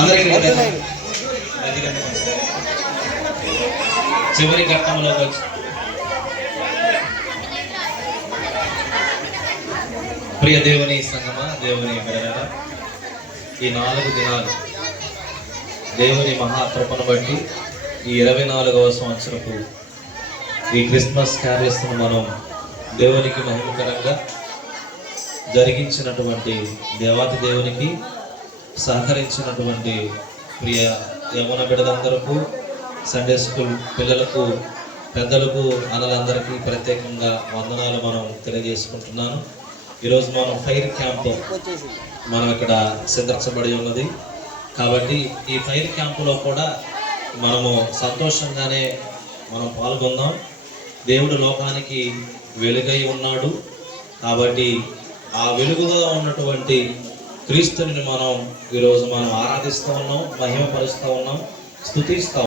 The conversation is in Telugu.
అందరికీ చివరి ఘట్టంలోకి వచ్చి ప్రియ దేవుని సంగమా, దేవుని బిడ్డలారా, ఈ 4 దినాలు దేవుని మహాకృపను బట్టి ఈ 24వ సంవత్సరపు ఈ క్రిస్మస్ క్యారియర్స్ను మనం దేవునికి మహిమకరంగా జరిగించినటువంటి దేవాతి దేవునికి సహకరించినటువంటి ప్రియ యమున బిడ్డలందరకు, సండే స్కూల్ పిల్లలకు, పెద్దలకు, అన్నలందరికీ ప్రత్యేకంగా వందనాలు మనం తెలియజేసుకుంటున్నాను. ఈరోజు మనం ఫైర్ క్యాంప్ మనం ఇక్కడ సిద్ధపరచబడి ఉన్నది కాబట్టి ఈ ఫైర్ క్యాంపులో కూడా మనము సంతోషంగానే మనం పాల్గొందాం. దేవుడు లోకానికి వెలుగై ఉన్నాడు కాబట్టి ఆ వెలుగుగా ఉన్నటువంటి క్రీస్తుని మనం ఈరోజు ఆరాధిస్తూ ఉన్నాం, మహిమపరుస్తూ ఉన్నాం, స్తుతిస్తూ